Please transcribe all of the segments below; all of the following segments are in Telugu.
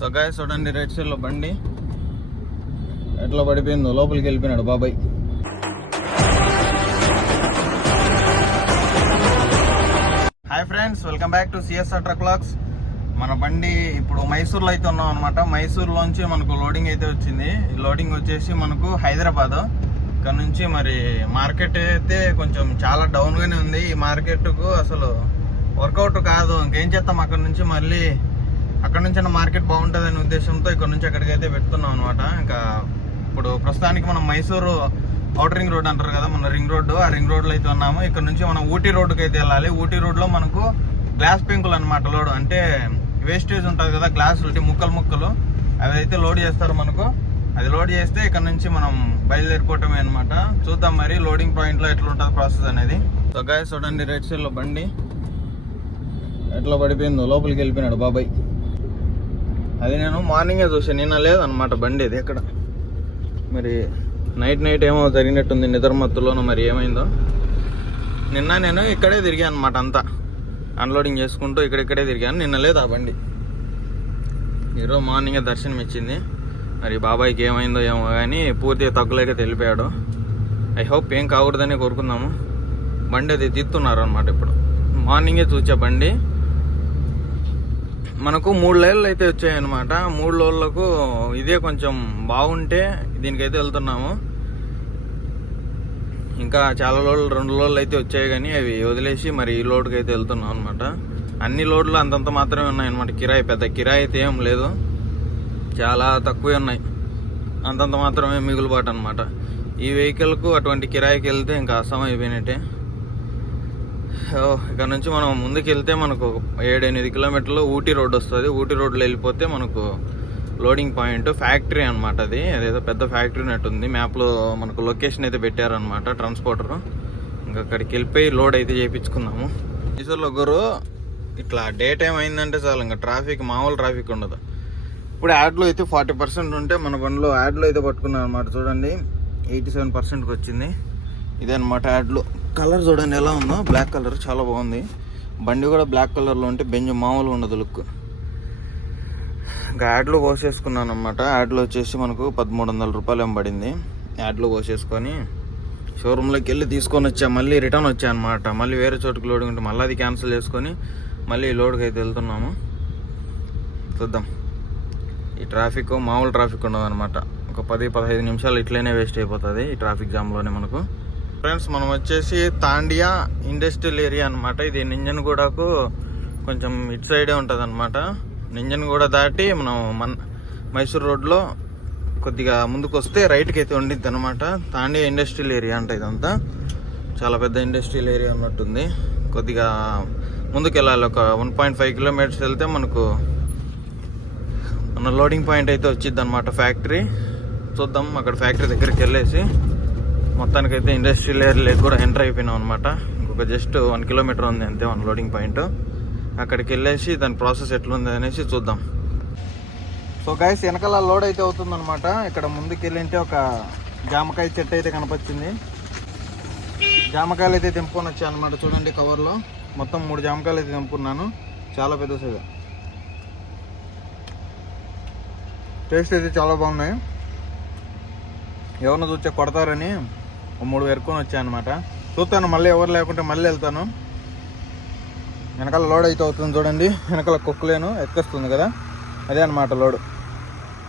సో గాయ చూడండి రైట్ సైడ్లో బండి. ఎట్లా పడిపోయిందో లోపలికి వెళ్ళిపోయినాడు బాబాయ్. Hi friends welcome back to CSR truck locks మన బండి ఇప్పుడు మైసూర్లో అయితే ఉన్నాం అనమాట మైసూర్లోంచి మనకు లోడింగ్ అయితే వచ్చింది. లోడింగ్ వచ్చేసి మనకు హైదరాబాద్. ఇక్కడ నుంచి మరి మార్కెట్ అయితే కొంచెం చాలా డౌన్గానే ఉంది. ఈ మార్కెట్కు అసలు వర్కౌట్ కాదు. ఇంకేం చేస్తాం అక్కడ నుంచి మళ్ళీ అక్కడ నుంచి మార్కెట్ బాగుంటుందనే ఉద్దేశంతో ఇక్కడ నుంచి అక్కడికైతే పెడుతున్నాం అనమాట ఇంకా ఇప్పుడు ప్రస్తుతానికి మనం మైసూరు అవుట్ రింగ్ రోడ్ అంటారు కదా మన రింగ్ రోడ్డు ఆ రింగ్ రోడ్లో అయితే ఉన్నాము. ఇక్కడ నుంచి మనం ఊటీ రోడ్డుకి అయితే వెళ్ళాలి. ఊటీ రోడ్లో మనకు గ్లాస్ పెంకులు అనమాట లోడ్ అంటే వేస్టేజ్ ఉంటుంది కదా గ్లాసులు అంటే ముక్కలు ముక్కలు. అవి అయితే లోడ్ చేస్తారు మనకు. అది లోడ్ చేస్తే ఇక్కడ నుంచి మనం బయలుదేరిపోవటమే అనమాట చూద్దాం మరి లోడింగ్ పాయింట్లో ఎట్లా ఉంటుంది ప్రాసెస్ అనేది. సో గాయ చూడండి రైట్ సైడ్లో బండి. ఎట్లా పడిపోయిందో లోపలికి వెళ్ళిపోయినాడు బాబాయ్. అది నేను మార్నింగే చూసాను నిన్న లేదనమాట బండి ఇది ఎక్కడ? మరి నైట్ నైట్ ఏమో జరిగినట్టుంది నిద్రమత్తులోనూ మరి ఏమైందో. నిన్న నేను ఇక్కడే తిరిగాను అనమాట అంతా. అన్లోడింగ్ చేసుకుంటూ ఇక్కడిక్కడే తిరిగాను నిన్న లేదు ఆ బండి. ఈరోజు మార్నింగే దర్శనం ఇచ్చింది మరి బాబాయ్కి ఏమైందో ఏమో కానీ పూర్తిగా తగ్గులేక తెలిపాడు. ఐ హోప్ ఏం కాకూడదని కోరుకుందాము. బండి అది తీస్తున్నారు అనమాట ఇప్పుడు. మార్నింగే చూచా బండి. మనకు మూడు లైన్లు అయితే వచ్చాయన్నమాట. మూడు లోన్లకు ఇదే కొంచెం బాగుంటే దీనికైతే వెళ్తున్నాము. ఇంకా చాలా లోడ్లు రెండు లోడ్లు అయితే వచ్చాయి కానీ అవి వదిలేసి మరి ఈ లోడ్కి అయితే వెళ్తున్నాం అనమాట అన్ని లోడ్లు అంతంత మాత్రమే ఉన్నాయి అనమాట కిరాయి పెద్ద కిరాయి అయితే ఏం లేదు. చాలా తక్కువే ఉన్నాయి. అంతంత మాత్రమే మిగులుబాటు అనమాట ఈ వెహికల్కు అటువంటి కిరాయికి వెళ్తే ఇంకా అసమైపోయినట్టే ఇక్కడ నుంచి మనం ముందుకు వెళ్తే మనకు ఏడెనిమిది కిలోమీటర్లు ఊటీ రోడ్ వస్తుంది. ఊటీ రోడ్లో వెళ్ళిపోతే మనకు లోడింగ్ పాయింట్ ఫ్యాక్టరీ అనమాట అది. అదేదో పెద్ద ఫ్యాక్టరీ ఉంది మ్యాప్లో మనకు లొకేషన్ అయితే పెట్టారనమాట ట్రాన్స్పోర్టర్. ఇంకా అక్కడికి వెళ్ళిపోయి లోడ్ అయితే చేయించుకుందాము. మైసూర్లో గురు ఇట్లా డే టైం అయిందంటే చాలు. ఇంకా ట్రాఫిక్ మామూలు ట్రాఫిక్ ఉండదు. ఇప్పుడు యాడ్లో అయితే ఫార్టీ పర్సెంట్ ఉంటే మన బండిలో యాడ్లో అయితే పట్టుకున్నాం అనమాట చూడండి ఎయిటీ సెవెన్ పర్సెంట్కి వచ్చింది. ఇదే అనమాట యాడ్లో. కలర్ చూడండి ఎలా ఉందో. బ్లాక్ కలర్ చాలా బాగుంది. బండి కూడా బ్లాక్ కలర్లో ఉంటే బెంజ్ మామూలు ఉండదు లుక్ ఇంకా యాడ్లో పోసేసుకున్నాను అనమాట యాడ్లో వచ్చేసి మనకు పదమూడు వందల రూపాయలు ఏం పడింది. యాడ్లో పోసేసుకొని షోరూంలోకి వెళ్ళి తీసుకొని వచ్చా. మళ్ళీ రిటర్న్ వచ్చా అనమాట మళ్ళీ వేరే చోటుకి లోడింగ్ ఉంటే మళ్ళీ అది క్యాన్సిల్ చేసుకొని మళ్ళీ లోడ్కి అయితే వెళ్తున్నాము. చూద్దాం. ఈ ట్రాఫిక్ మామూలు ట్రాఫిక్ ఉండదు అనమాట ఒక పది పదహైదు నిమిషాలు ఇట్లనే వేస్ట్ అయిపోతుంది ఈ ట్రాఫిక్ జామ్లోనే మనకు. ఫ్రెండ్స్ మనం వచ్చేసి తాండియా ఇండస్ట్రియల్ ఏరియా అనమాట ఇది నింజన్గూడకు కొంచెం ఇటు సైడే ఉంటుంది అనమాట నింజన్గూడ దాటి మనం మన మైసూర్ రోడ్లో కొద్దిగా ముందుకు వస్తే రైట్కి అయితే ఉండిద్ది అనమాట తాండియా ఇండస్ట్రియల్ ఏరియా అంట ఇదంతా. చాలా పెద్ద ఇండస్ట్రియల్ ఏరియా ఉన్నట్టుంది కొద్దిగా ముందుకు వెళ్ళాలి ఒక వన్ పాయింట్ ఫైవ్ కిలోమీటర్స్ వెళ్తే మనకు మన లోడింగ్ పాయింట్ అయితే వచ్చింది అనమాట ఫ్యాక్టరీ. చూద్దాం అక్కడ ఫ్యాక్టరీ దగ్గరికి వెళ్ళేసి మొత్తానికైతే ఇండస్ట్రియల్ ఏరియాలోకి కూడా ఎంటర్ అయిపోయినాం అనమాట ఇంకొక జస్ట్ వన్ కిలోమీటర్ ఉంది అంతే వన్ లోడింగ్ పాయింట్. అక్కడికి వెళ్ళేసి దాని ప్రాసెస్ ఎట్లుంది అనేసి చూద్దాం. సో గైస్ వెనకాల లోడ్ అయితే అవుతుందన్నమాట. ఇక్కడ ముందుకు వెళ్ళింటే ఒక జామకాయ చెట్టు అయితే కనపచ్చింది. జామకాయలు అయితే తెంపుకొని వచ్చాను అనమాట చూడండి కవర్లో. మొత్తం మూడు జామకాయలు అయితే తెంపుకున్నాను. చాలా పెద్ద సైజు టేస్ట్ అయితే చాలా బాగున్నాయి. ఎవరిని చూస్తే కొడతారని మూడు పెరుకొని వచ్చాను అనమాట చూస్తాను మళ్ళీ ఎవరు లేకుంటే మళ్ళీ వెళ్తాను. వెనకాల లోడ్ అయితే అవుతుంది చూడండి. వెనకాల కుక్కలేను ఎక్కొస్తుంది కదా. అదే అనమాట లోడ్.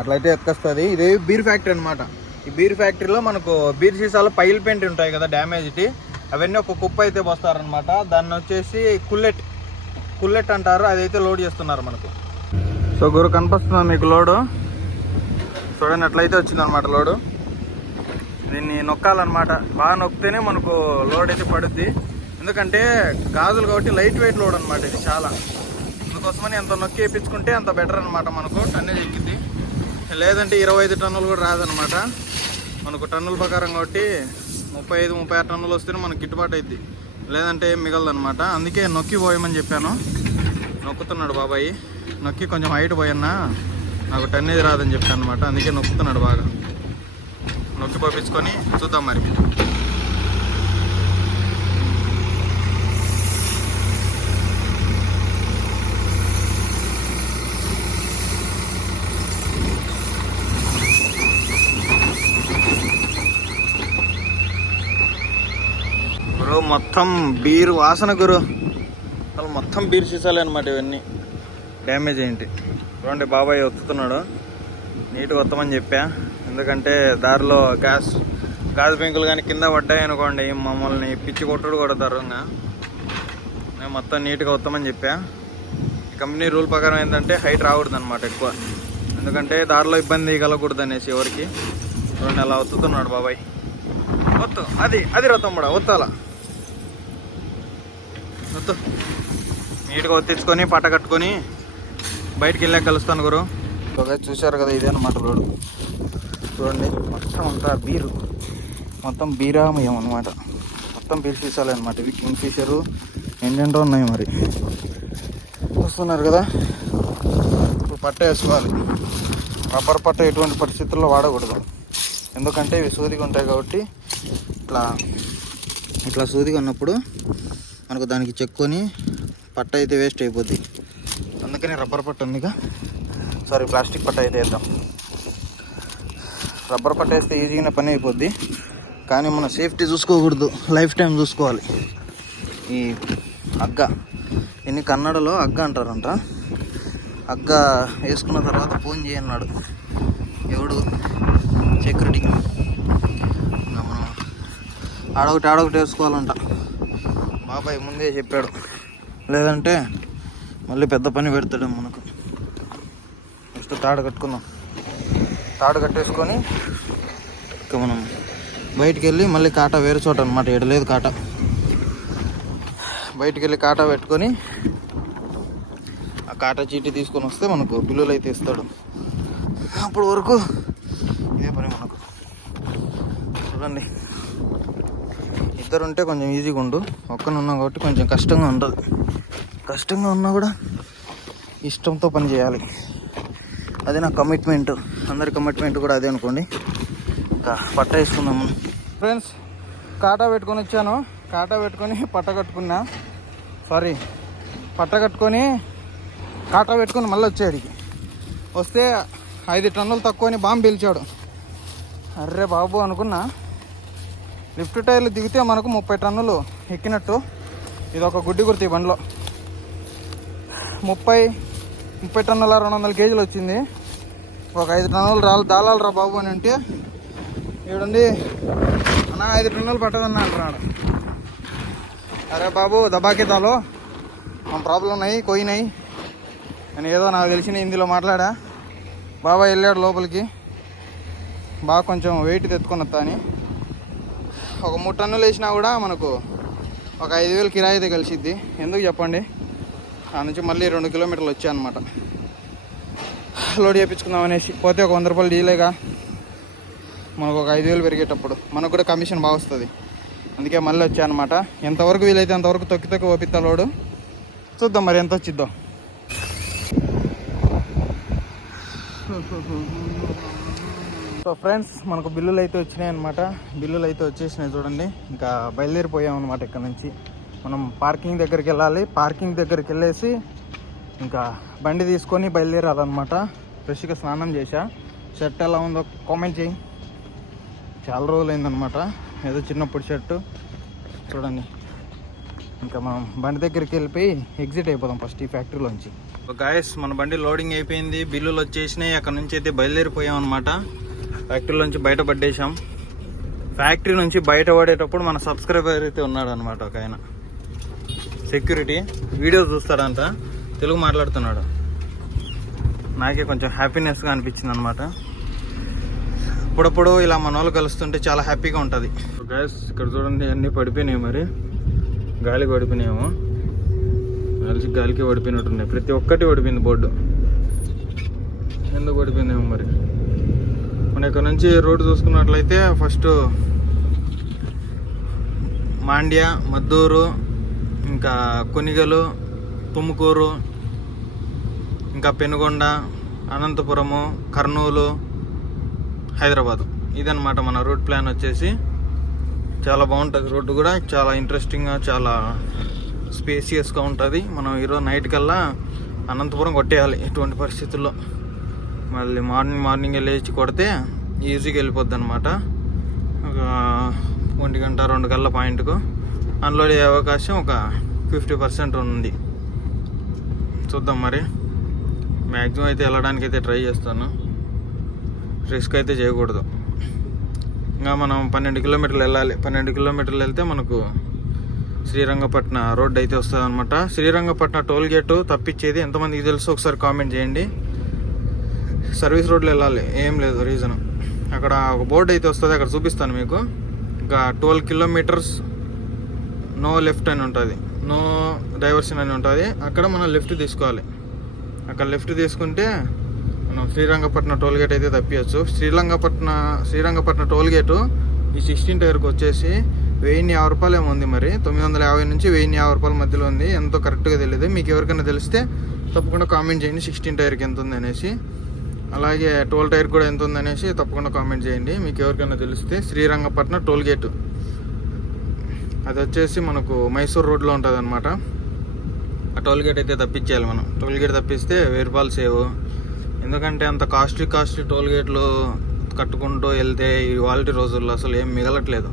అట్లయితే ఎత్తుకొస్తుంది ఇది బీర్ ఫ్యాక్టరీ అనమాట ఈ బీర్ ఫ్యాక్టరీలో మనకు బీర్ సీసాలో పైల్ పెయింట్ ఉంటాయి కదా డ్యామేజ్టి అవన్నీ ఒక కుప్ప అయితే పోస్తారనమాట దాన్ని వచ్చేసి కుల్లెట్ కుల్లెట్ అంటారు. అదైతే లోడ్ చేస్తున్నారు మనకు. సో గురు కనిపిస్తుందా మీకు లోడు? చూడండి అట్లయితే వచ్చిందనమాట లోడు. దీన్ని నొక్కాలన్నమాట. బాగా నొక్కితేనే మనకు లోడ్ అయితే పడుద్ది. ఎందుకంటే గాజులు కాబట్టి లైట్ వెయిట్ లోడ్ అనమాట ఇది చాలా. అందుకోసమని ఎంత నొక్కి వేయించుకుంటే అంత బెటర్ అనమాట మనకు. టన్నేజ్ ఎక్కింది లేదంటే ఇరవై ఐదు టన్నులు కూడా రాదనమాట మనకు టన్నుల ప్రకారం కాబట్టి ముప్పై ఐదు ముప్పై ఆరు టన్నులు వస్తేనే మనకు గిట్టుబాటు అయింది లేదంటే ఏం మిగలదనమాట అందుకే నొక్కి పోయమని చెప్పాను. నొక్కుతున్నాడు బాబాయ్. నొక్కి కొంచెం హైట్ పోయన్నా నాకు టన్నేజ్ రాదని చెప్పాను అనమాట అందుకే నొక్కుతున్నాడు బాగా. నొక్కి పంపించుకొని చూద్దాం మరి మీరు. మొత్తం బీర్ వాసన గురు. అసలు మొత్తం బీర్ చూసాలి అనమాట ఇవన్నీ. డ్యామేజ్ ఏంటి? చూడండి బాబాయ్ ఒత్తుతున్నాడు. నీట్గా వస్తామని చెప్పా. ఎందుకంటే దారిలో గ్యాస్ గాజు పెంకులు కానీ కింద పడ్డాయి అనుకోండి మమ్మల్ని పిచ్చి కొట్టుడు కొడతారు ఇంకా నేను మొత్తం నీట్గా వస్తామని చెప్పా. కంపెనీ రూల్ ప్రకారం ఏంటంటే హైట్ రాకూడదు అనమాట ఎక్కువ. ఎందుకంటే దారిలో ఇబ్బంది కలగకూడదు అనేసి ఎవరికి. రెండు అలా వస్తున్నాడు బాబాయ్. వత్తు అది అది రథం కూడా వత్తాల? వత్తు. నీట్గా ఒత్తించుకొని పట్ట కట్టుకొని బయటికి వెళ్ళాక కలుస్తాను గురు. చూశారు కదా ఇదే అనమాట రోడ్డు. చూడండి. మొత్తం అంతా బీరు. మొత్తం బీరామయం అనమాట మొత్తం బీర్ సీసాలే అనమాట ఇవి కింగ్ ఫిషరు ఉన్నాయి మరి. చూస్తున్నారు కదా? ఇప్పుడు పట్ట వేసుకోవాలి. రబ్బర్ పట్ట ఎటువంటి పరిస్థితుల్లో వాడకూడదు. ఎందుకంటే ఇవి సూదిగా ఉంటాయి కాబట్టి ఇట్లా ఇట్లా సూదిగా ఉన్నప్పుడు మనకు దానికి చెక్కుని పట్ట అయితే వేస్ట్ అయిపోద్ది. అందుకని రబ్బర్ పట్ట ఉందిగా. సారీ ప్లాస్టిక్ పట్ట అయితే వేద్దాం. రబ్బర్ పట్టేస్తే ఈజీగానే పని అయిపోద్ది. కానీ మన సేఫ్టీ చూసుకోకూడదు. లైఫ్ టైం చూసుకోవాలి. ఈ అగ్గ. ఇన్ని కన్నడలో అగ్గ అంటారంట. అగ్గ వేసుకున్న తర్వాత ఫోన్ చేయన్నాడు ఎవడు? సెక్యూరిటీ. మనం ఆడొకటి ఆడొకటి వేసుకోవాలంట. బాబాయ్ ముందే చెప్పాడు. లేదంటే మళ్ళీ పెద్ద పని పెడతాడు మనకు. ఫస్ట్ తాడు కట్టుకుందాం. తాడు కట్టేసుకొని ఇక మనం బయటికి వెళ్ళి మళ్ళీ కాటా వేరే చోట అనమాట ఎడలేదు కాటా. బయటికి వెళ్ళి కాటా పెట్టుకొని ఆ కాటా చీటీ తీసుకొని వస్తే మనకు బిల్లులు అయితే ఇస్తాడు. అప్పటి వరకు ఇదే పని మనకు. చూడండి. ఇద్దరు ఉంటే కొంచెం ఈజీగా ఉండు. ఒక్కనున్నాం కాబట్టి కొంచెం కష్టంగా ఉంటుంది. కష్టంగా ఉన్నా కూడా ఇష్టంతో పని చేయాలి. అది నా కమిట్మెంట్ అందరి కమిట్మెంట్ కూడా అదే అనుకోండి. ఇంకా పట్ట వేసుకుందాము. ఫ్రెండ్స్ కాటా పెట్టుకొని వచ్చాను. కాటా పెట్టుకొని పట్ట కట్టుకున్నా. సారీ పట్ట కట్టుకొని కాటా పెట్టుకొని మళ్ళీ వచ్చాడికి వస్తే ఐదు టన్నులు తక్కువ అని బాంబు పిలిచాడు. అర్రే బాబు అనుకున్నా. లిఫ్ట్ టైర్లు దిగితే మనకు ముప్పై టన్నులు ఎక్కినట్టు. ఇది ఒక గుడ్డి గుర్తి ఈ బండిలో. ముప్పై ముప్పై టన్నుల రెండు వందల కేజీలు వచ్చింది. ఒక ఐదు టన్నులు రాళ్ళు దాలాలరా బాబు అని అంటే ఏడండి అన్న ఐదు టన్నులు పట్టదన్నా అంటున్నాడు. అరే బాబు దబాకితాలో. తాలో ప్రాబ్లం ఉన్నాయి? కొయినాయి నేను ఏదో నాకు తెలిసిన హిందీలో మాట్లాడా? బాబా వెళ్ళాడు లోపలికి. బాగా కొంచెం వెయిట్ తెచ్చుకొని అని. ఒక మూడు టన్నులు వేసినా కూడా మనకు ఒక ఐదు వేలు కిరాయితే కలిసిద్ది. ఎందుకు చెప్పండి? ఆ నుంచి మళ్ళీ రెండు కిలోమీటర్లు వచ్చాయన్నమాట. అనమాట లోడ్ చేయించుకుందాం అనేసి. పోతే ఒక వంద రూపాయలు డీలేగా మనకు ఒక ఐదు వేలు పెరిగేటప్పుడు. మనకు కూడా కమిషన్ బాగా వస్తుంది. అందుకే మళ్ళీ వచ్చానమాట ఎంతవరకు వీలైతే అంతవరకు తొక్కి తొక్కి ఓపిస్తా లోడు. చూద్దాం మరి ఎంత వచ్చిద్దాం. సో ఫ్రెండ్స్ మనకు బిల్లులు అయితే వచ్చినాయి అనమాట బిల్లులు అయితే వచ్చేసినాయి చూడండి. ఇంకా బయలుదేరిపోయాం అనమాట ఇక్కడ నుంచి. మనం పార్కింగ్ దగ్గరికి వెళ్ళాలి. పార్కింగ్ దగ్గరికి వెళ్ళేసి ఇంకా బండి తీసుకొని బయలుదేరాలన్నమాట. ఫ్రెష్గా స్నానం చేశా. షర్ట్ ఎలా ఉందో కామెంట్ చేయి. చాలా రోజులు అయిందనమాట ఏదో చిన్నప్పుడు షర్టు. చూడండి. ఇంకా మనం బండి దగ్గరికి వెళ్ళిపోయి ఎగ్జిట్ అయిపోదాం ఫస్ట్ ఈ ఫ్యాక్టరీలోంచి గాయస్ మన బండి లోడింగ్ అయిపోయింది. బిల్లులు వచ్చేసినాయి. అక్కడ నుంచి అయితే బయలుదేరిపోయాం అనమాట ఫ్యాక్టరీలోంచి బయట పడ్డేశాం ఫ్యాక్టరీ నుంచి బయట పడేటప్పుడు మన సబ్స్క్రైబర్ అయితే ఉన్నాడు అనమాట ఒక ఆయన. Security video చూస్తాడంట. తెలుగు మాట్లాడుతున్నాడు. నాకే కొంచెం హ్యాపీనెస్గా అనిపించింది అనమాట అప్పుడప్పుడు ఇలా మన వాళ్ళు కలుస్తుంటే చాలా హ్యాపీగా ఉంటుంది. గ్యాస్ ఇక్కడ చూడండి అన్నీ పడిపోయినాయి మరి. గాలికి పడిపోయినాయేమో. కలిసి గాలికి పడిపోయినట్టున్నాయి. ప్రతి ఒక్కటి పడిపోయింది బోర్డు. ఎందుకు పడిపోయిందేమో మరి. మన ఇక్కడ నుంచి రోడ్డు చూసుకున్నట్లయితే ఫస్ట్ మాండ్య మద్దూరు ఇంకా కొనిగలు తుమ్కూరు ఇంకా పెనుగొండ అనంతపురము కర్నూలు హైదరాబాదు. ఇదనమాట మన రూట్ ప్లాన్ వచ్చేసి. చాలా బాగుంటుంది రోడ్డు కూడా. చాలా ఇంట్రెస్టింగ్గా చాలా స్పేసియస్గా ఉంటుంది. మనం ఈరోజు నైట్ కల్లా అనంతపురం కొట్టేయాలి ఎటువంటి పరిస్థితుల్లో. మళ్ళీ మార్నింగ్ మార్నింగే లేచి కొడితే ఈజీగా వెళ్ళిపోద్ది అనమాట ఒక ఒంటి గంట రెండు గంటల పాయింట్కు అన్లోడ్ అయ్యే అవకాశం ఒక ఫిఫ్టీ పర్సెంట్ ఉంది. చూద్దాం మరి. మ్యాక్సిమం అయితే వెళ్ళడానికి అయితే ట్రై చేస్తాను. రిస్క్ అయితే చేయకూడదు. ఇంకా మనం పన్నెండు కిలోమీటర్లు వెళ్ళాలి. పన్నెండు కిలోమీటర్లు వెళ్తే మనకు శ్రీరంగపట్న రోడ్ అయితే వస్తుంది అనమాట శ్రీరంగపట్న టోల్ గేటు తప్పించేది ఎంతమందికి తెలుసు ఒకసారి కామెంట్ చేయండి. సర్వీస్ రోడ్లో వెళ్ళాలి. ఏం లేదు రీజన్. అక్కడ ఒక బోర్డు అయితే వస్తుంది అక్కడ చూపిస్తాను మీకు. ఇంకా ట్వెల్వ్ కిలోమీటర్స్ నో లెఫ్ట్ అని ఉంటుంది. నో డైవర్షన్ అని ఉంటుంది. అక్కడ మనం లెఫ్ట్ తీసుకోవాలి. అక్కడ లెఫ్ట్ తీసుకుంటే మనం శ్రీరంగపట్నం టోల్ గేట్ అయితే తప్పియచ్చు. శ్రీరంగపట్న శ్రీరంగపట్నం టోల్ గేటు ఈ సిక్స్టీన్ టైర్కి వచ్చేసి వెయ్యిన్ని యాభై రూపాయలు ఏమో ఉంది మరి. తొమ్మిది వందల యాభై నుంచి వెయ్యిన్ని యాభై రూపాయల మధ్యలో ఉంది. ఎంతో కరెక్ట్గా తెలియదు మీకు ఎవరికైనా తెలిస్తే తప్పకుండా కామెంట్ చేయండి. సిక్స్టీన్ టైర్కి ఎంత ఉంది అనేసి. అలాగే టోల్ టైర్ కూడా ఎంత ఉంది అనేసి తప్పకుండా కామెంట్ చేయండి. మీకు ఎవరికైనా తెలిస్తే శ్రీరంగపట్నం టోల్ గేటు. అది వచ్చేసి మనకు మైసూర్ రోడ్లో ఉంటుంది అనమాట ఆ టోల్ గేట్ అయితే తప్పించేయాలి మనం. టోల్ గేట్ తప్పిస్తే వెయ్యి రూపాయలు సేవ్. ఎందుకంటే అంత కాస్ట్లీ కాస్ట్లీ టోల్ గేట్లు కట్టుకుంటూ వెళ్తే ఇవాళ రోజుల్లో అసలు ఏం మిగలట్లేదు.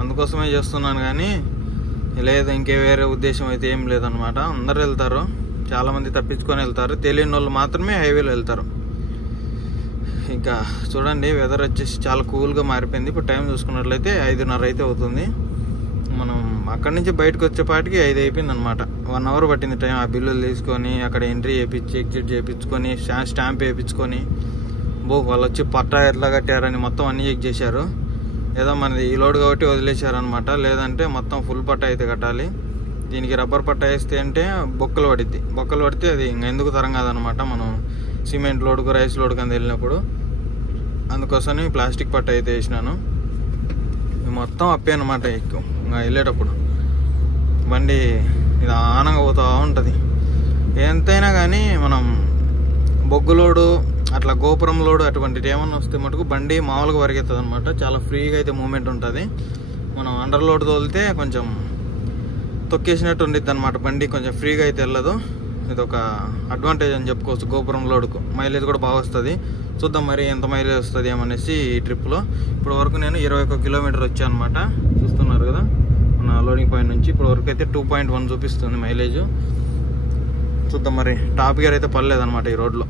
అందుకోసమే చేస్తున్నాను కానీ లేదు ఇంకే వేరే ఉద్దేశం అయితే ఏం లేదనమాట అందరు వెళ్తారు. చాలామంది తప్పించుకొని వెళ్తారు. తెలియని వాళ్ళు మాత్రమే హైవేలో వెళ్తారు. ఇంకా చూడండి వెదర్ వచ్చేసి చాలా కూల్గా మారిపోయింది. ఇప్పుడు టైం చూసుకున్నట్లయితే ఐదున్నర అయితే అవుతుంది. మనం అక్కడి నుంచి బయటకు వచ్చేపాటికి ఐదు అయిపోయింది అనమాట వన్ అవర్ పట్టింది టైం ఆ బిల్లులు తీసుకొని అక్కడ ఎంట్రీ చేయించి ఎగ్జిట్ చేయించుకొని స్టాంప్ వేయించుకొని బో వాళ్ళు వచ్చి పట్టా ఎట్లా కట్టారని మొత్తం అన్ని చెక్ చేశారు. ఏదో మనది ఈ లోడ్ కాబట్టి వదిలేశారనమాట లేదంటే మొత్తం ఫుల్ పట్టా అయితే కట్టాలి. దీనికి రబ్బర్ పట్టా వేస్తే అంటే బొక్కలు పడిద్ది. బొక్కలు పడితే అది ఇంకా ఎందుకు తరం కాదనమాట మనం సిమెంట్ లోడ్కు రైస్ లోడ్ కింద వెళ్ళినప్పుడు. అందుకోసమే ప్లాస్టిక్ పట్ట అయితే వేసినాను. మొత్తం అప్పే అనమాట ఎక్కువ. ఇంకా వెళ్ళేటప్పుడు. బండి ఇది పోతూ ఉంటుంది. ఎంతైనా కానీ మనం బొగ్గు లోడు అట్లా గోపురం లోడు అటువంటివి ఏమన్నా వస్తే మటుకు బండి మామూలుగా పరిగెత్తది అనమాట చాలా ఫ్రీగా అయితే మూమెంట్ ఉంటుంది. మనం అండర్ లోడ్ తోలితే కొంచెం తొక్కేసినట్టు ఉండిద్ది అనమాట బండి కొంచెం ఫ్రీగా అయితే వెళ్ళదు. ఇది ఒక అడ్వాంటేజ్ అని చెప్పుకోవచ్చు గోపురం లోడ్కు. మైలేజ్ కూడా బాగా వస్తుంది. చూద్దాం మరి ఎంత మైలేజ్ వస్తుంది ఏమనేసి ఈ ట్రిప్లో. ఇప్పుడు వరకు నేను ఇరవై ఒక కిలోమీటర్ వచ్చాను అనమాట లోడింగ్ పాయింట్ నుంచి ఇప్పుడు వరకు అయితే టూ పాయింట్ వన్ చూపిస్తుంది మైలేజ్. చూద్దాం మరి. టాప్ గేర్ అయితే పర్లేదన్నమాట ఈ రోడ్లో.